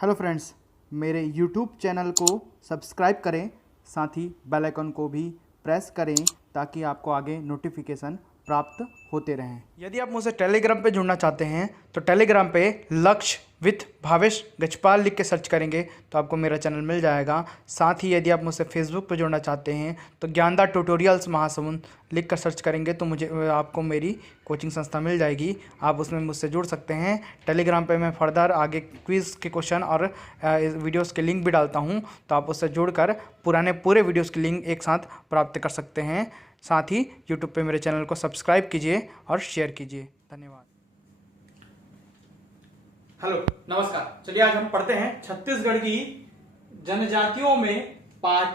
Hello friends, मेरे YouTube channel को subscribe करें, साथ ही बेल आइकन को भी प्रेस करें ताकि आपको आगे नोटिफिकेशन प्राप्त होते रहें। यदि आप मुझसे टेलीग्राम पे जुड़ना चाहते हैं तो टेलीग्राम पे लक्ष्य विथ भावेश गजपाल लिख के सर्च करेंगे तो आपको मेरा चैनल मिल जाएगा। साथ ही यदि आप मुझसे फेसबुक पे जुड़ना चाहते हैं तो ज्ञानदा ट्यूटोरियल्स महासमुंद लिख कर सर्च करेंगे तो आपको मेरी कोचिंग संस्था मिल जाएगी। आप उसमें मुझसे जुड़ सकते हैं। टेलीग्राम पे मैं फर्दर आगे क्विज़ के क्वेश्चन और वीडियोस के लिंक भी डालता हूं, तो आप उससे जुड़कर पूरे वीडियोस के लिंक एक साथ प्राप्त कर सकते हैं। साथ ही यूट्यूब पे मेरे चैनल को सब्सक्राइब कीजिए और शेयर कीजिए। धन्यवाद। हेलो, नमस्कार। चलिए आज हम पढ़ते हैं छत्तीसगढ़ की जनजातियों में पार्ट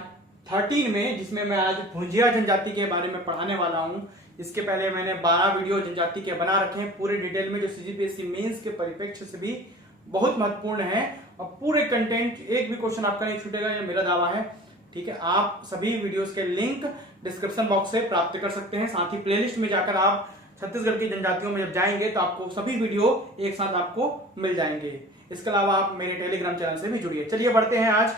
13 में, जिसमें मैं आज भुंजिया जनजाति के बारे में पढ़ाने वाला हूं। इसके पहले मैंने 12 वीडियो जनजाति के बना रखे हैं पूरे डिटेल में, जो सीजीपीएससी मेंस के परिप्रेक्ष्य से भी बहुत महत्वपूर्ण है और पूरे कंटेंट, एक भी क्वेश्चन आपका नहीं छूटेगा, ये मेरा दावा है। ठीक है, आप सभी वीडियोस के लिंक डिस्क्रिप्शन बॉक्स से प्राप्त कर सकते हैं। साथ ही प्लेलिस्ट में जाकर आप छत्तीसगढ़ की जनजातियों में जब जाएंगे तो आपको सभी वीडियो एक साथ आपको मिल जाएंगे। इसके अलावा आप मेरे टेलीग्राम चैनल से भी जुड़िए। चलिए बढ़ते हैं। आज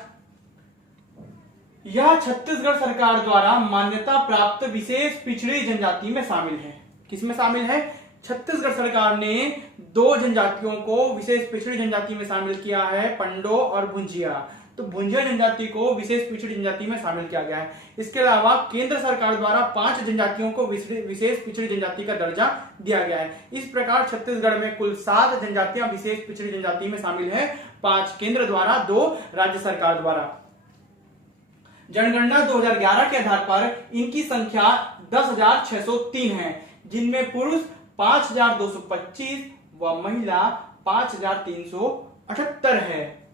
यह छत्तीसगढ़ सरकार द्वारा मान्यता प्राप्त विशेष पिछड़ी जनजाति में शामिल है। किसमें शामिल है? छत्तीसगढ़ सरकार ने 2 जनजातियों को विशेष पिछड़ी जनजाति में शामिल किया है, पंडो और भुंजिया। तो भुंजिया जनजाति को विशेष पिछड़ी जनजाति में शामिल किया गया है। इसके अलावा केंद्र सरकार द्वारा 5 जनजातियों को विशेष पिछड़ी जनजाति का दर्जा दिया गया है। इस प्रकार छत्तीसगढ़ में कुल 7 जनजातियां विशेष पिछड़ी जनजाति में शामिल है, 5 केंद्र द्वारा, 2 राज्य सरकार द्वारा। जनगणना 2011 के आधार पर इनकी संख्या 10,603 है, जिनमें पुरुष 5,225 व महिला 5,378 है।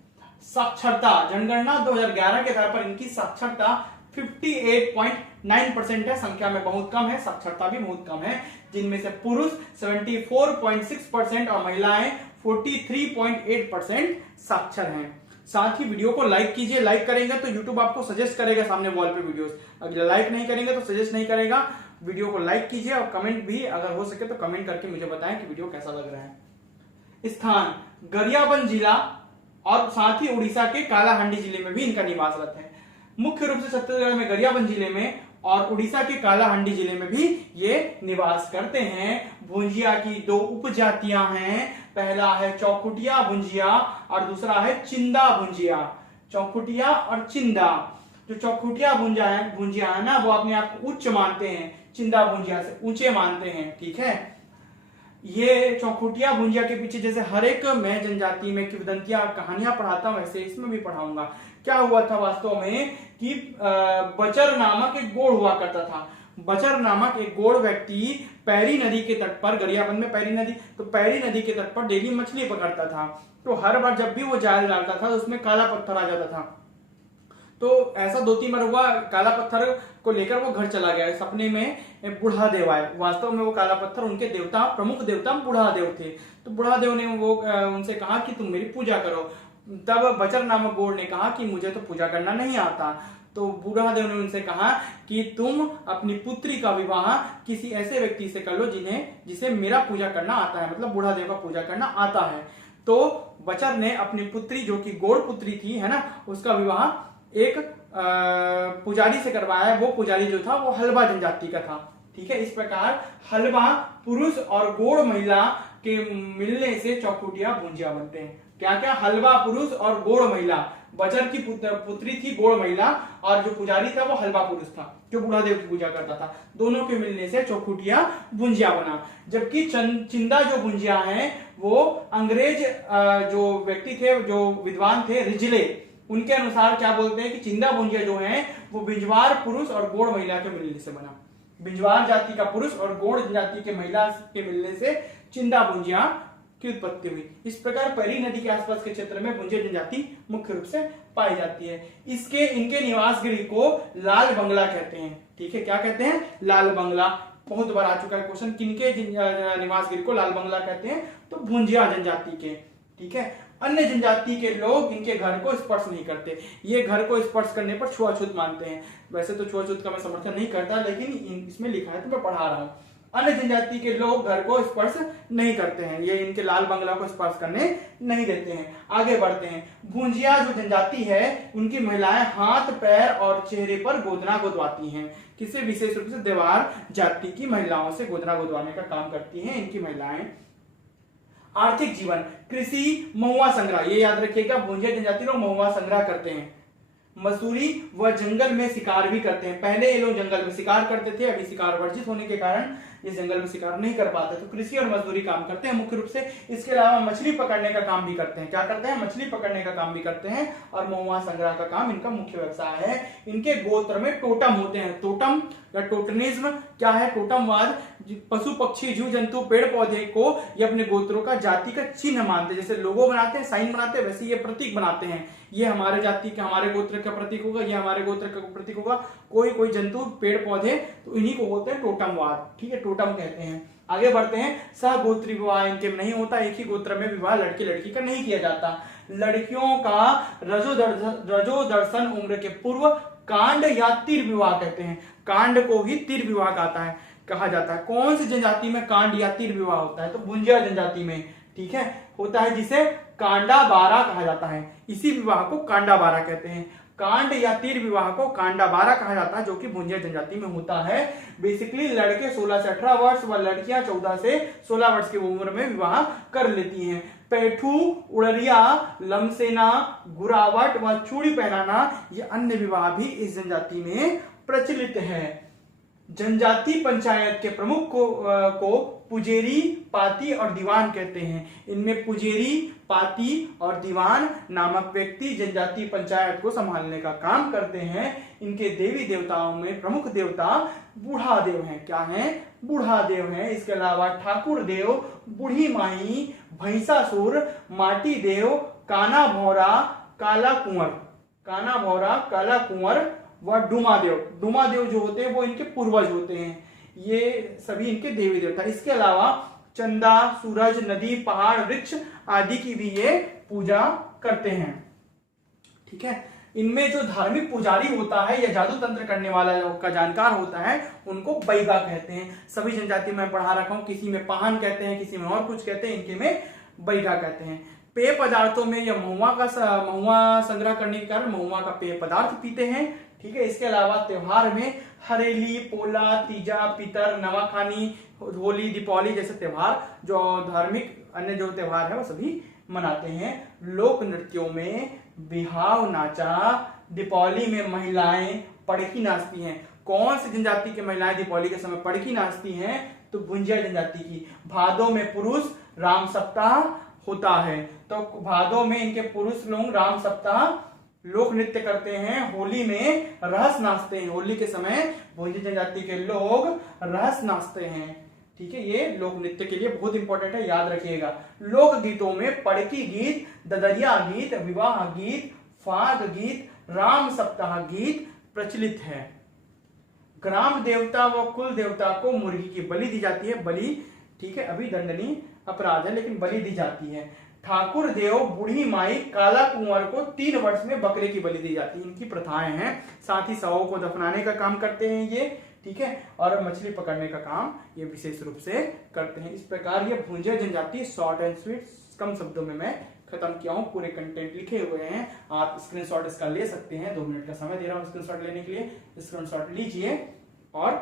साक्षरता जनगणना 2011 के आधार पर इनकी साक्षरता 58.9% है। संख्या में बहुत कम है, साक्षरता भी बहुत कम है, जिनमें से पुरुष 74.6% और महिलाएं 43.8% साक्षर हैं। साथ ही वीडियो को लाइक कीजिए। लाइक करेंगे तो यूट्यूब आपको सजेस्ट करेगा सामने वॉल पे वीडियोस। अगर लाइक नहीं करेंगे तो सजेस्ट नहीं करेगा। वीडियो को लाइक कीजिए और कमेंट भी अगर हो सके तो कमेंट करके मुझे बताएं कि वीडियो कैसा लग रहा है। स्थान गरियाबंद जिला और साथ ही उड़ीसा के कालाहांडी जिले में भी इनका निवासरत है। मुख्य रूप से छत्तीसगढ़ में गरियाबंद जिले में और उड़ीसा के कालाहांडी जिले में भी ये निवास करते हैं। भुंजिया की 2 उपजातियां हैं। पहला है चौखुटिया भुंजिया और दूसरा है चिंदा भुंजिया। चौखुटिया और चिंदा। जो चौखुटिया भुंजिया है ना, वो अपने आप को उच्च मानते हैं, चिंदा भुंजिया से ऊंचे मानते हैं। ठीक है, ये चौखुटिया भुंजिया के पीछे जैसे हर एक मैं जनजाति में किंवदंतियां कहानियां पढ़ाता हूं, वैसे इसमें भी पढ़ाऊंगा। क्या हुआ था वास्तव में कि बचर नामक एक गोड़ हुआ करता था। बचर नामक एक गोड़ व्यक्ति पैरी नदी के तट पर, गरियाबंद में पैरी नदी, तो पैरी नदी के तट पर डेली मछली पकड़ता था। तो हर बार जब भी वो जाल डालता था तो उसमें काला पत्थर आ जाता था। तो ऐसा 2-3 बार हुआ, काला पत्थर को लेकर वो घर चला गया। सपने में बूढ़ा देव आए। वास्तव में वो काला पत्थर उनके देवता, प्रमुख देवता बूढ़ा देव थे। तो बूढ़ा देव ने वो उनसे कहा कि तुम मेरी पूजा करो। तब बचर नामक गोड़ ने कहा कि मुझे तो पूजा करना नहीं आता। तो बूढ़ा देव ने उनसे कहा कि तुम अपनी पुत्री का विवाह किसी ऐसे व्यक्ति से कर लो जिसे मेरा पूजा करना आता है, मतलब बूढ़ा देव का पूजा करना आता है। तो बचर ने अपनी पुत्री, जो कि गोड़ पुत्री थी, है ना, उसका विवाह एक पुजारी से करवाया। वो पुजारी जो था वो हलबा जनजाति का था। ठीक है, इस प्रकार हलबा पुरुष और गोड़ महिला के मिलने से चौखुटिया भुंजिया बनते हैं। क्या क्या? हलबा पुरुष और गोड़ महिला। बचर की पुत्री थी गोड़ महिला और जो पुजारी था वो हलबा पुरुष था, जो बूढ़ा देव की पूजा करता था। दोनों के मिलने से चौखुटिया भुंजिया बना। जबकि चिंदा जो भुंजिया है वो अंग्रेज जो व्यक्ति थे, जो विद्वान थे, रिजले, उनके अनुसार क्या बोलते हैं कि चिंदा भुंजिया जो है वो बिंजवार पुरुष और गोड़ महिला के मिलने से बना। बिंजवार जाति का पुरुष और गोड़ जाति के महिला के मिलने से चिंदा भुंजिया की उत्पत्ति हुई। इस प्रकार पैरी नदी के आसपास के क्षेत्र में भुंजिया जनजाति मुख्य रूप से पाई जाती है। इनके निवास गृह को लाल बंगला कहते हैं। ठीक है, क्या कहते हैं? लाल बंगला। बहुत बार आ चुका है क्वेश्चन, किनके निवास गृह को लाल बंगला कहते हैं? तो भुंजिया जनजाति के। ठीक है, अन्य जनजाति के लोग इनके घर को स्पर्श नहीं करते। ये घर को स्पर्श करने पर छुआछूत मानते हैं। वैसे तो छुआछूत का मैं समर्थन नहीं करता, लेकिन इसमें लिखा है तो मैं पढ़ा रहा हूं। अन्य जनजाति के लोग घर को स्पर्श नहीं करते हैं, ये इनके लाल बंगला को स्पर्श करने नहीं देते हैं। आगे बढ़ते हैं। भुंजिया जो जनजाति है उनकी महिलाएं हाथ, पैर और चेहरे पर गोदना गोदवाती हैं। किसी विशेष रूप से देवार जाति की महिलाओं से गोदना गोदवाने का काम करती हैं इनकी महिलाएं। आर्थिक जीवन, कृषि, महुआ संग्रह, ये याद रखिएगा, भुंजिया जनजाति लोग महुआ संग्रह करते हैं। मजदूरी व जंगल में शिकार भी करते हैं। पहले ये लोग जंगल में शिकार करते थे, अभी शिकार वर्जित होने के कारण ये जंगल में शिकार नहीं कर पाते, तो कृषि और मजदूरी काम करते हैं मुख्य रूप से। इसके अलावा मछली पकड़ने का काम भी करते हैं। क्या करते हैं? मछली पकड़ने का काम भी करते हैं और महुआ संग्रह का काम इनका मुख्य व्यवसाय है। इनके गोत्र में टोटम होते हैं। टोटम या टोटनिज्म क्या है? टोटमवाद, पशु पक्षी जीव जंतु पेड़ पौधे को ये अपने गोत्रों का जाति का चिन्ह मानते हैं। जैसे लोगो बनाते हैं, साइन बनाते हैं, वैसे ये प्रतीक बनाते हैं। ये हमारे जाति का, हमारे गोत्र का प्रतीक होगा, ये हमारे गोत्र का प्रतीक होगा। कोई जंतु पेड़ पौधे, तो इन्हीं को होते हैं टोटमवाद, ठीक है, टोटम कहते हैं। आगे बढ़ते हैं। सहगोत्री विवाह इनके में नहीं होता, एक ही गोत्र में विवाह लड़के लड़की का नहीं किया जाता। लड़कियों का रजो दर्शन उम्र के पूर्व कांड या तीर विवाह कहते हैं। कांड को ही तीर विवाह कहा जाता है। कौन सी जनजाति में कांड या तीर विवाह होता है? तो भुंजिया जनजाति में, ठीक है, होता है, जिसे कांडा बारा कहा जाता है। इसी विवाह को कांडा बारा कहते हैं। कांड या तीर विवाह को कांडा बारा कहा जाता है, जो कि भुंजिया जनजाति में होता है। बेसिकली लड़के 16 से 18 वर्ष व लड़कियां 14 से 16 वर्ष की उम्र में विवाह कर लेती हैं। पैठू, उड़रिया, लमसेना, गुरावट व चूड़ी पहनाना, ये अन्य विवाह भी इस जनजाति में प्रचलित है। जनजाति पंचायत के प्रमुख को पुजेरी, पाती और दीवान कहते हैं। इनमें पुजेरी, पाती और दीवान नामक व्यक्ति जनजाति पंचायत को संभालने का काम करते हैं। इनके देवी देवताओं में प्रमुख देवता बूढ़ा देव हैं। क्या हैं? बूढ़ा देव हैं। इसके अलावा ठाकुर देव, बूढ़ी माई, भैंसासुर, माटी देव, काना भौरा, काला कुंवर व डुमा देव जो होते हैं वो इनके पूर्वज होते हैं। ये सभी इनके देवी देवता। इसके अलावा चंदा, सूरज, नदी, पहाड़, वृक्ष आदि की भी ये पूजा करते हैं, ठीक है। इनमें जो धार्मिक पुजारी होता है या जादू तंत्र करने वाला का जानकार होता है, उनको बैगा कहते हैं। सभी जनजाति में पढ़ा रखा हूं, किसी में पाहन कहते हैं, किसी में और कुछ कहते हैं, इनके में बैगा कहते हैं। पेय पदार्थों में या महुआ संग्रह करने के कारण महुआ का पेय पदार्थ पीते हैं, ठीक है। इसके अलावा त्योहार में हरेली, पोला, तीजा, पितर, नवाखानी, होली, दीपावली जैसे त्योहार, जो धार्मिक अन्य जो त्योहार है वो सभी मनाते हैं। लोक नृत्यों में बिहाव नाचा, दीपावली में महिलाएं पड़की नाचती हैं। कौन सी जनजाति की महिलाएं दीपावली के समय पड़की नाचती हैं? तो भुंजिया जनजाति की। भादों में पुरुष राम सप्ताह होता है, तो भादों में इनके पुरुष लोग राम सप्ताह लोक नृत्य करते हैं। होली में रहस नाचते हैं। होली के समय भुंजिया जनजाति के लोग रहस नाचते हैं, ठीक है। ये लोक नृत्य के लिए बहुत इंपॉर्टेंट है, याद रखिएगा। लोक गीतों में पड़की गीत, ददरिया गीत, विवाह गीत, फाग गीत, राम सप्ताह गीत प्रचलित है। ग्राम देवता व कुल देवता को मुर्गी की बलि दी जाती है। बलि, ठीक है, अभी दंडनीय अपराध है, लेकिन बलि दी जाती है। ठाकुर देव, बूढ़ी माई, काला कुंवर को 3 वर्ष में बकरे की बलि दी जाती है। इनकी प्रथाएं हैं। साथ ही शवों को दफनाने का काम करते हैं ये, ठीक है, और मछली पकड़ने का काम ये विशेष रूप से करते हैं। इस प्रकार ये भुंजिया जनजाति शॉर्ट एंड स्वीट कम शब्दों में मैं खत्म किया हूं। पूरे कंटेंट लिखे हुए हैं, आप स्क्रीनशॉट इसका ले सकते हैं। 2 मिनट का समय दे रहा हूं स्क्रीनशॉट लेने के लिए। स्क्रीनशॉट लीजिए और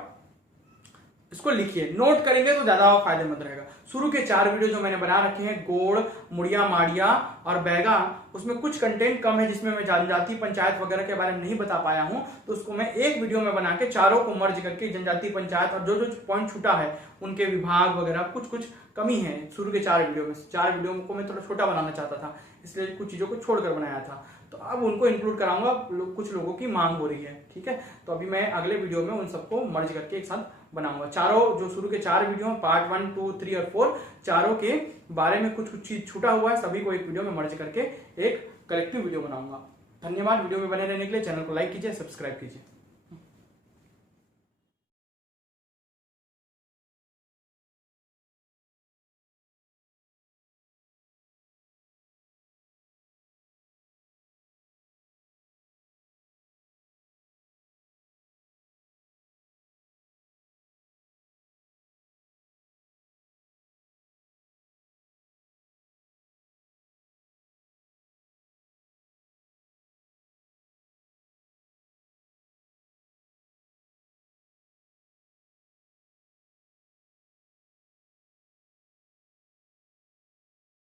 इसको लिखिए, नोट करेंगे तो ज्यादा फायदेमंद रहेगा। शुरू के 4 वीडियो जो मैंने बना रखे हैं, गोड़, मुड़िया, माड़िया और बैगा, उसमें कुछ कंटेंट कम है जिसमें मैं जनजाति पंचायत वगैरह के बारे में नहीं बता पाया हूं, तो उसको मैं एक वीडियो में बना के चारों को मर्ज करके जनजाति पंचायत और जो जो पॉइंट छूटा है उनके विभाग वगैरह कुछ कमी है शुरू के 4 वीडियो में। 4 वीडियो को मैं थोड़ा छोटा बनाना चाहता था, इसलिए कुछ चीजों को छोड़कर बनाया था, तो अब उनको इंक्लूड कराऊंगा। कुछ लोगों की मांग हो रही है, ठीक है। तो अभी मैं अगले वीडियो में उन सबको मर्ज करके एक साथ बनाऊंगा। चारों जो शुरू के 4 वीडियो पार्ट 1, 2, 3 और 4, चारों के बारे में कुछ चीज छूटा हुआ है, सभी को एक वीडियो में मर्ज करके एक कलेक्टिव वीडियो बनाऊंगा। धन्यवाद वीडियो में बने रहने के लिए। चैनल को लाइक कीजिए, सब्सक्राइब कीजिए।